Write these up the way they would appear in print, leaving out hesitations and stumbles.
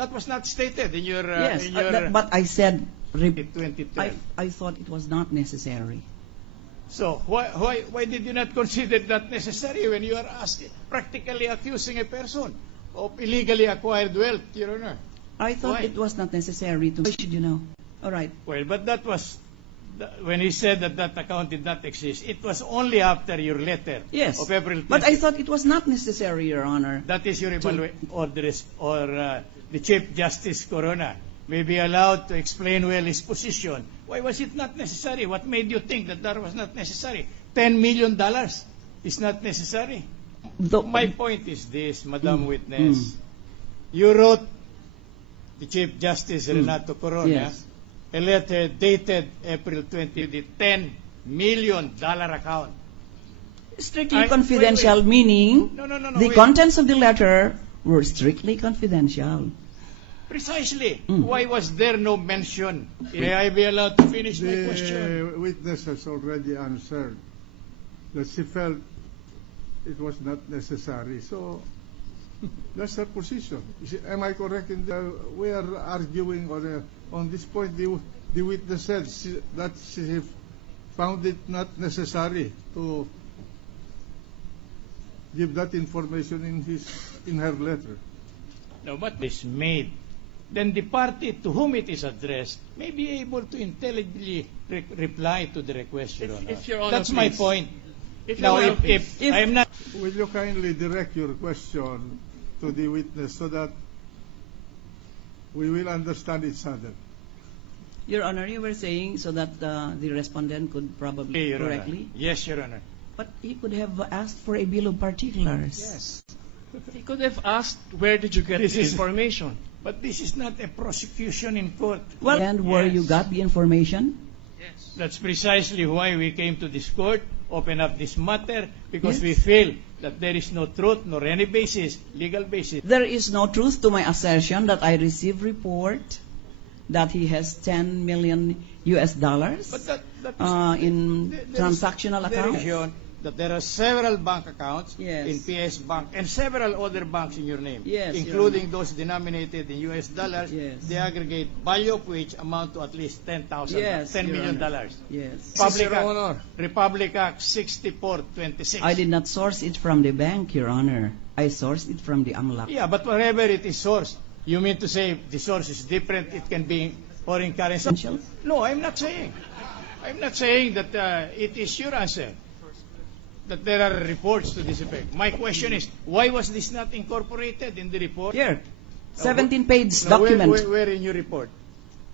That was not stated in your Yes, in your but I said, 2010. I thought it was not necessary. So why did you not consider that necessary when you are practically accusing a person of illegally acquired wealth, Your Honor? I thought Why? it was not necessary to. Why should you know? All right. Well, but that was when he said that that account did not exist. It was only after your letter Yes. of April 20. But I thought it was not necessary, Your Honor. That is your evaluation, or the Chief Justice Corona may be allowed to explain well his position. Why was it not necessary? What made you think that that was not necessary? $10 million is not necessary. My point is this, Madam Witness. You wrote the Chief Justice Renato Corona Yes. a letter dated April 20, the $10 million account. Strictly confidential, wait. meaning No, the wait. contents of the letter were strictly confidential. Precisely. Why was there no mention? May I be allowed to finish my question? The witness has already answered that she felt it was not necessary. So that's her position. Am I correct in we are arguing on this point? The witness said that she found it not necessary to give that information in her letter. No, but it's made. Then the party to whom it is addressed may be able to intelligently reply to the request, Your Honor. If Your Honor, That's my please. point. If Now, Your Honor, if If- I am not... Will you kindly direct your question to the witness so that we will understand each other? Your Honor, you were saying so that the respondent could probably Your Honor. correctly. Yes, Your Honor. But he could have asked for a bill of particulars. Yes. he could have asked, where did you get This the is- information? But this is not a prosecution in court. Well, and where Yes. you got the information? Yes. That's precisely why we came to this court, open up this matter, because Yes. we feel that there is no truth nor any basis, legal basis. There is no truth to my assertion that I received report that he has 10 million US dollars But that in there is- transactional there is accounts. shown that there are several bank accounts Yes. in PS Bank and several other banks in your name, Yes, Your including Honor. those denominated in US dollars, Yes. the aggregate value of which amount to at least $10 Yes, Your Your million. Honor. Yes. Republic Act 6426. I did not source it from the bank, Your Honor. I sourced it from the AMLAC. Yeah, but wherever it is sourced, you mean to say the source is different, it can be foreign currency? Essential? No, I'm not saying. I'm not saying that it is your answer, that there are reports to this effect. My question is, why was this not incorporated in the report? Here, 17-page No, document. Where in your report?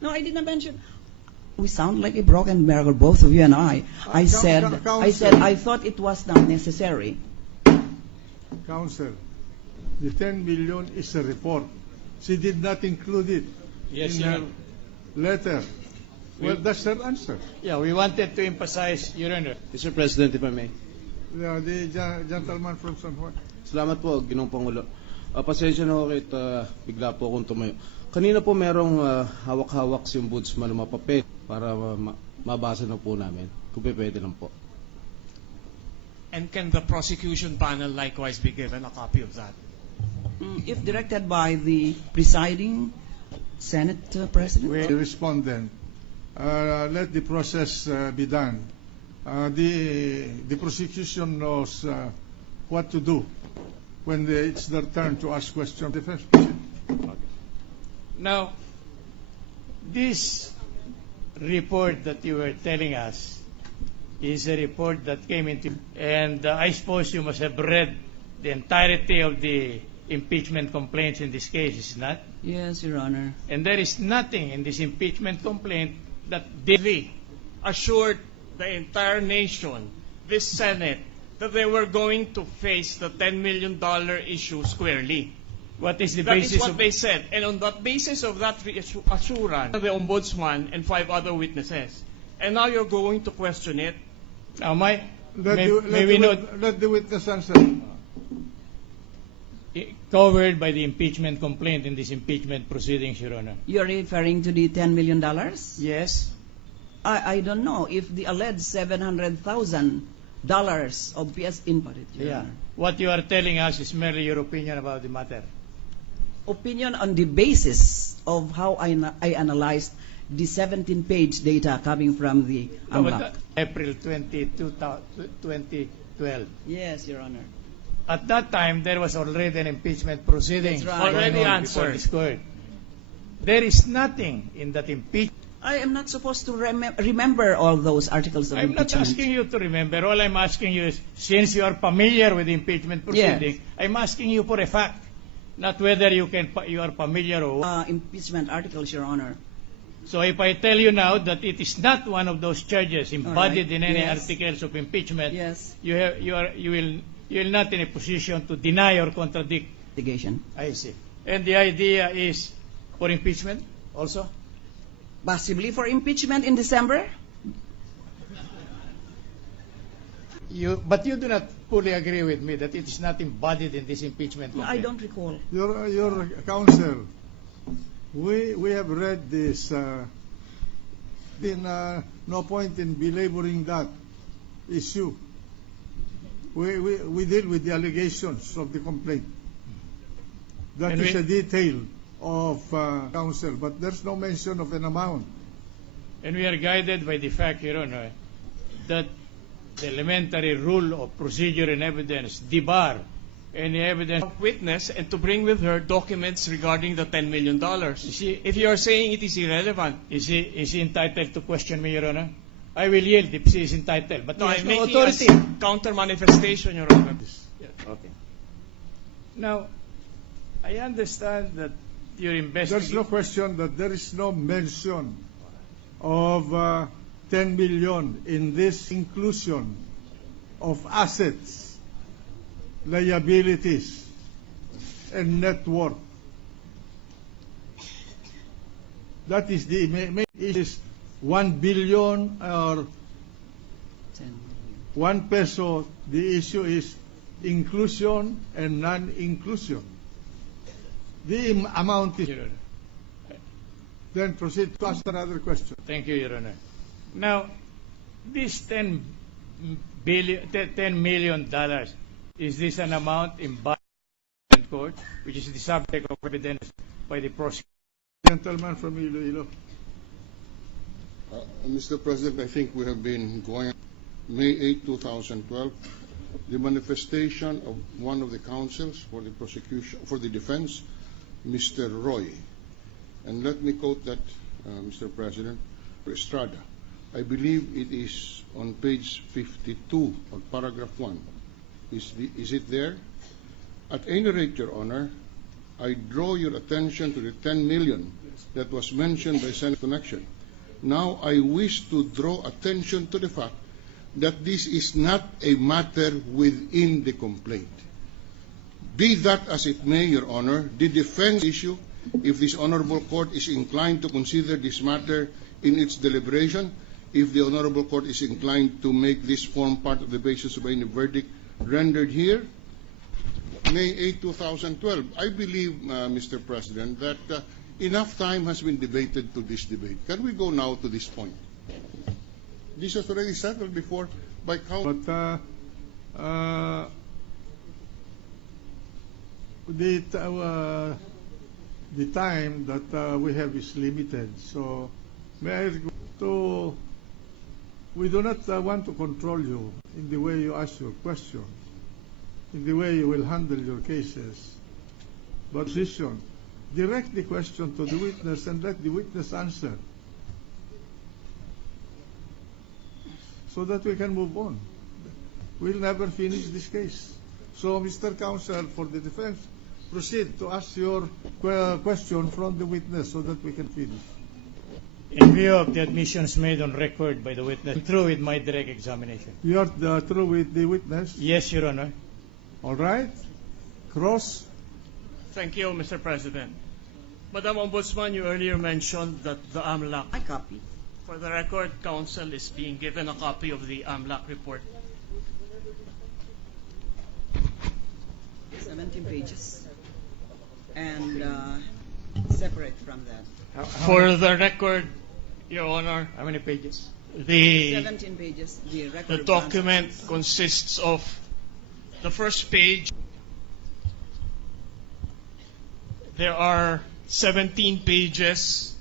No, I did not mention. We sound like a broken mirror, both of you and I. I said, I thought it was not necessary. Counsel, the 10 million is a report. She did not include it Yes, in Your her Honor. letter. Well, that's her answer. Yeah, we wanted to emphasize, Your Honor. Mr. President, if I may. The gentleman from San Juan. Salamat po, Ginoong Pangulo. Pasensya na ako kahit bigla po akong tumayo. Kanina po merong hawak-hawak si Ombudsman ng mga papel para mabasa na po namin. Kung pwede lang po. And can the prosecution panel likewise be given a copy of that? If directed by the presiding Senate President. The respondent, let the process be done. The prosecution knows what to do when it's their turn to ask questions. Defense proceed. Now, this report that you were telling us is a report that came into, and I suppose you must have read the entirety of the impeachment complaints in this case, is it not? Yes, Your Honor. And there is nothing in this impeachment complaint that they Assured the entire nation, this Senate, that they were going to face the $10 million issue squarely. What is the That basis is what of they said. And on the basis of that assurance, the Ombudsman and 5 other witnesses. And now you're going to question it. Now, may Let we note, the witness answer. covered by the impeachment complaint in this impeachment proceedings, Your Honor? You're referring to the $10 million? Yes. I don't know if the alleged $700,000 of PS input. Your Yeah. Honor. What you are telling us is merely your opinion about the matter. opinion on the basis of how I analyzed the 17-page data coming from the AMLAC. April 2012. Yes, Your Honor. At that time, there was already an impeachment proceeding That's right. going Already on before answered. this court. There is nothing in that impeachment. I am not supposed to remember all those articles of I'm not impeachment. asking you to remember. All I'm asking you is, since you are familiar with the impeachment proceeding, Yes. I'm asking you for a fact, not whether you are familiar or what. Impeachment articles, Your Honor. So if I tell you now that it is not one of those charges embodied right. in any Yes. articles of impeachment, Yes. you will not in a position to deny or contradict. Litigation. I see. And the idea is for impeachment also? Possibly for impeachment in December? But you do not fully agree with me that it is not embodied in this impeachment I complaint. don't recall. Your counsel, we have read this. No point in belaboring that issue. We deal with the allegations of the complaint. That And is we- a detail of counsel, but there's no mention of an amount. And we are guided by the fact, Your Honor, that the elementary rule of procedure and evidence debar any evidence. Witness and to bring with her documents regarding the $10 million. see- If you are saying it is irrelevant, Is he entitled to question me, Your Honor? I will yield if he is entitled, but no, he has I'm no making authority. a counter manifestation, Your Honor. Okay. Now, I understand that your There's investigation. no question that there is no mention of 10 million in this inclusion of assets, liabilities, and net worth. That is the main is 1 billion or 1 peso. The issue is inclusion and non-inclusion. The amount is. Your Honor. Then proceed to ask another question. Thank you, Your Honor. Now, this $10 million, is this an amount in court, which is the subject of evidence by the prosecutor? Gentleman from Iloilo. Mr. President, I think we have been going May 8, 2012, the manifestation of one of the counsels for the prosecution, for the defense, Mr. Roy. And let me quote that, Mr. President, Estrada. I believe it is on page 52 of paragraph 1. Is it there? At any rate, Your Honor, I draw your attention to the 10 million that was mentioned by Senate Connection. Now I wish to draw attention to the fact that this is not a matter within the complaint. Be that as it may, Your Honor, the defense issue, if this honorable court is inclined to consider this matter in its deliberation, if the honorable court is inclined to make this form part of the basis of any verdict rendered here, May 8, 2012. I believe, Mr. President, that enough time has been debated to this debate. Can we go now to this point? This was already settled before by counsel. But the time that we have is limited. So may I to we do not want to control you in the way you ask your question, in the way you will handle your cases. But position, direct the question to the witness and let the witness answer, so that we can move on. We'll never finish this case. So, Mr. Counsel, for the defense, proceed to ask your question from the witness so that we can finish. In view of the admissions made on record by the witness, I'm through with my direct examination. You are through with the witness? Yes, Your Honor. All right. Cross. Thank you, Mr. President. Madam Ombudsman, you earlier mentioned that the AMLAC, I copy. for the record, counsel is being given a copy of the AMLAC report. 17 pages. And separate from that. For the record, Your Honor, How many pages? the 17 pages. The record The of document transactions. consists of the first page, there are 17 pages